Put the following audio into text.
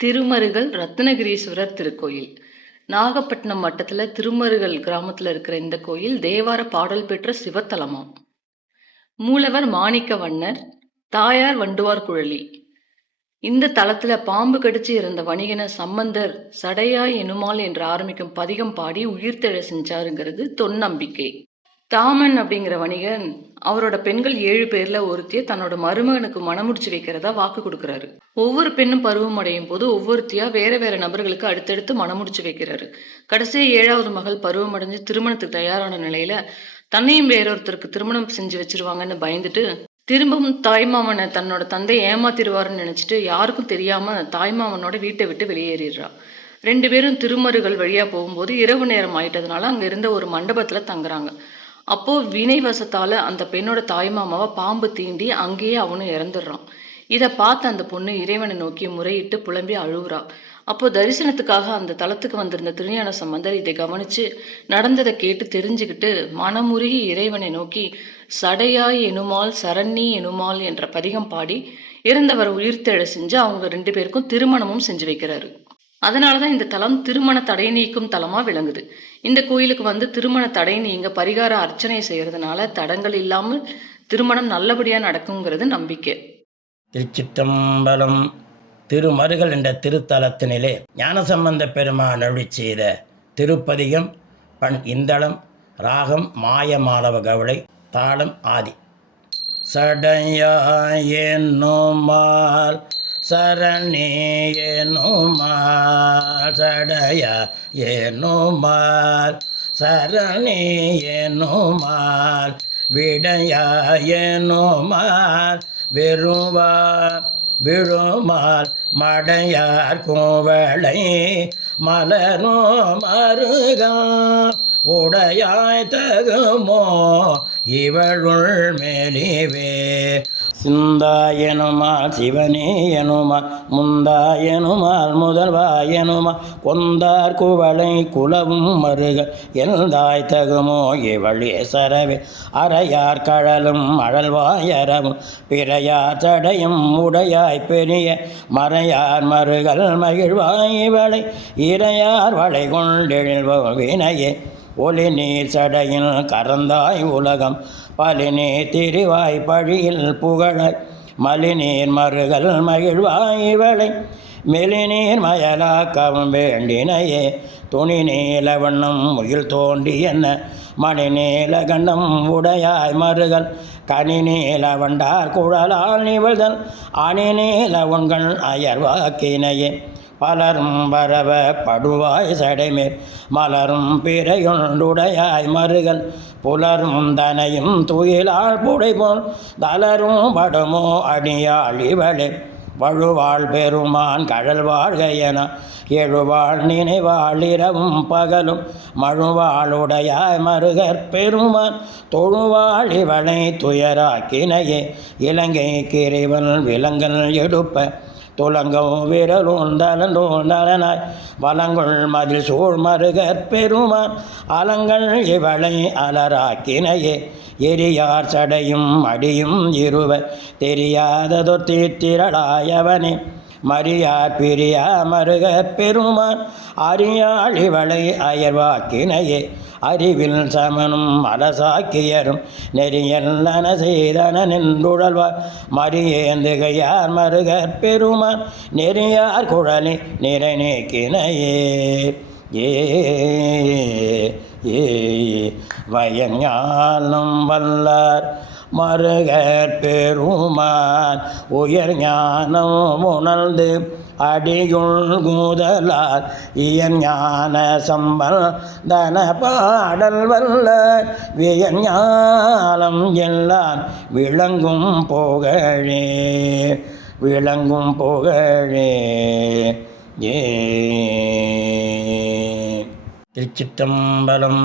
திருமருகல் ரத்னகிரீஸ்வரர் திருக்கோயில். நாகப்பட்டினம் வட்டத்துல திருமருகல் கிராமத்துல இருக்கிற இந்த கோயில் தேவார பாடல் பெற்ற சிவத்தலமாம். மூலவர் மாணிக்க வண்ணர், தாயார் வண்டுவார் குழலி. இந்த தலத்துல பாம்பு கடிச்சு இறந்த வணிகன சம்பந்தர் சடையாய் எனுமால் என்று ஆரம்பிக்கும் பதிகம் பாடி உயிர்த்தெழ செஞ்சாருங்கிறது தொன்னம்பிக்கை. தாமன் அப்படிங்கிற வணிகன் அவரோட பெண்கள் 7 பேர்ல ஒருத்திய தன்னோட மருமகனுக்கு மணமுடிச்சு வைக்கிறதா வாக்கு கொடுக்குறாரு. ஒவ்வொரு பெண்ணும் பருவம் அடையும் போது ஒவ்வொருத்தியா வேற வேற நபர்களுக்கு அடுத்தடுத்து மணமுடிச்சு வைக்கிறாரு. கடைசியா 7வது மகள் பருவம் அடைஞ்சு திருமணத்துக்கு தயாரான நிலையில தன்னையும் வேறொருத்தருக்கு திருமணம் செஞ்சு வச்சிருவாங்கன்னு பயந்துட்டு திரும்பவும் தாய்மாமனை தன்னோட தந்தை ஏமாத்திருவாருன்னு நினைச்சிட்டு யாருக்கும் தெரியாம தாய்மாமனோட வீட்டை விட்டு வெளியேறிடுறா. 2 பேரும் திருமருகல் வழியா போகும்போது இரவு நேரம் ஆயிட்டதுனால அங்க இருந்த ஒரு மண்டபத்துல தங்குறாங்க. அப்போ வினை வசத்தால அந்த பெண்ணோட தாய்மாமாவை பாம்பு தீண்டி அங்கேயே அவனும் இறந்துடுறான். இதை பார்த்து அந்த பொண்ணு இறைவனை நோக்கி முறையிட்டு புலம்பி அழுகுறா. அப்போ தரிசனத்துக்காக அந்த தலத்துக்கு வந்திருந்த திருஞான சம்பந்தர் இதை கவனிச்சு நடந்ததை கேட்டு தெரிஞ்சுக்கிட்டு மனமுருகி இறைவனை நோக்கி சடையாய் எனுமால் சரண்ணி எனுமால் என்ற பதிகம் பாடி இறந்தவர் உயிர்த்தெழ செஞ்சு அவங்க 2 பேருக்கும் திருமணமும் செஞ்சு வைக்கிறாரு. அதனாலதான் இந்த தலம் திருமண தடை நீக்கும் தலமா விளங்குது. இந்த கோயிலுக்கு வந்து திருமண தடை நீங்க பரிகார அர்ச்சனை செய்யறதுனால தடங்கள் இல்லாமல் திருமணம் நல்லபடியா நடக்குங்கிறது நம்பிக்கை. திருச்சிற்றம்பலம். திருமருகல் என்ற திருத்தலத்தினிலே ஞானசம்பந்த பெருமான் அருளி செய்த திருப்பதிகம். பண் இந்தளம், ராகம் மாயமாலவ கவளை, தாளம் ஆதி. சடையாயென்னுமால் சரணி எனுமால், சடையாயென்னுமால் சரணி எனுமால், விடையாயெனுமால் விழுமால், மடையார் கோவளை மலரும் மருகம் உடையாய் தகுமோ இவளுள் மேலிவே. சிந்தாயனுமால் சிவனே எனுமால், முந்தாயனுமால் முதல்வாயனுமால், கொந்தார் குவளை குலவும் மருக எந்தாய் தகுமோ இவளே சரவே. அறையார் கழலும் அழல்வாயரவும் பிறையார் சடையும் உடையாய் பெரிய மறையார் மருகல் மகிழ்வாய் இவளை இறையார் வளை கொண்டெழில்வோ வினையே. ஒளி நீர் சடையில் கறந்தாய் உலகம் பலிநீர் திரிவாய் பழியில் புகழாய் மலிநீர் மருகல் மகிழ்வாய் இவளை மெலிநீர் மயலாக்கவும் வேண்டினையே. துணி நீல வண்ணம் முகில் தோண்டி என்ன மணி நீல கண்ணம் உடையாய் மருகல் கனி நீல வண்டார் குழலால் நிவழ்தல் அணி நீல உண்கள் அயர்வாக்கினையே. பலரும் வரவ படுவாய் சடைமேற் மலரும் பிறையுண்டுடையாய் மருகல் புலரும் தனையும் துயிலால் புடைபோல் தளரும் படுமோ அடியாள் இவளே. வழுவாள் பெருமான் கழல் வாழ்கையன எழுவாள் நினைவாள் இரவும் பகலும் மழுவாளுடையாய் மருகற் பெருமான் தொழுவாள் இவளை துயராக்கினையே. இலங்கை கிரிவன் விலங்கல் எடுப்ப துலங்கும் விரலும் தலனாய் வலங்குள் மதில் சூழ் மருகற் பெருமான் அலங்கள் இவளை அலராக்கினையே. எரியார் சடையும் அடியும் இருவர் தெரியாததொர் தீத்திரளாயவனே மரியார் பிரியா மருகற் பெருமான் அறியாள் இவளை அயர்வாக்கினையே. அறிவில் சமனும் அரசாக்கியரும் நெறியல்லன செய்தன நின்றுழல்வார் மரியேந்துகையார் மருகற் பெருமான் நெறியார் குழலி நிறை நீக்கினையே. ஏ ஏ வயஞானம் வல்லார் மருகற் பெருமான் உயர் ஞானம் உணர்ந்து அடியுள் கூதலார் இயன் ஞான சம்பந்தன பாடல் வல்ல வியன் ஞானம் எல்லாம் விளங்கும் புகழே விளங்கும் புகழே. ஏ திருச்சிற்றம்பலம்.